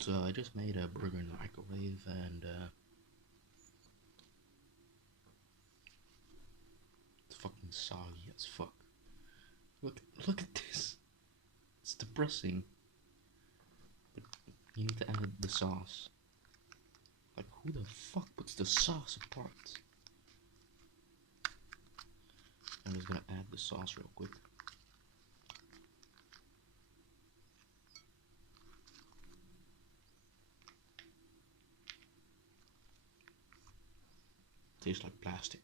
So I just made a burger in the microwave, and it's fucking soggy as fuck. Look at this. It's depressing. But you need to add the sauce. Like, who the fuck puts the sauce apart? I'm just gonna add the sauce real quick. Tastes like plastic.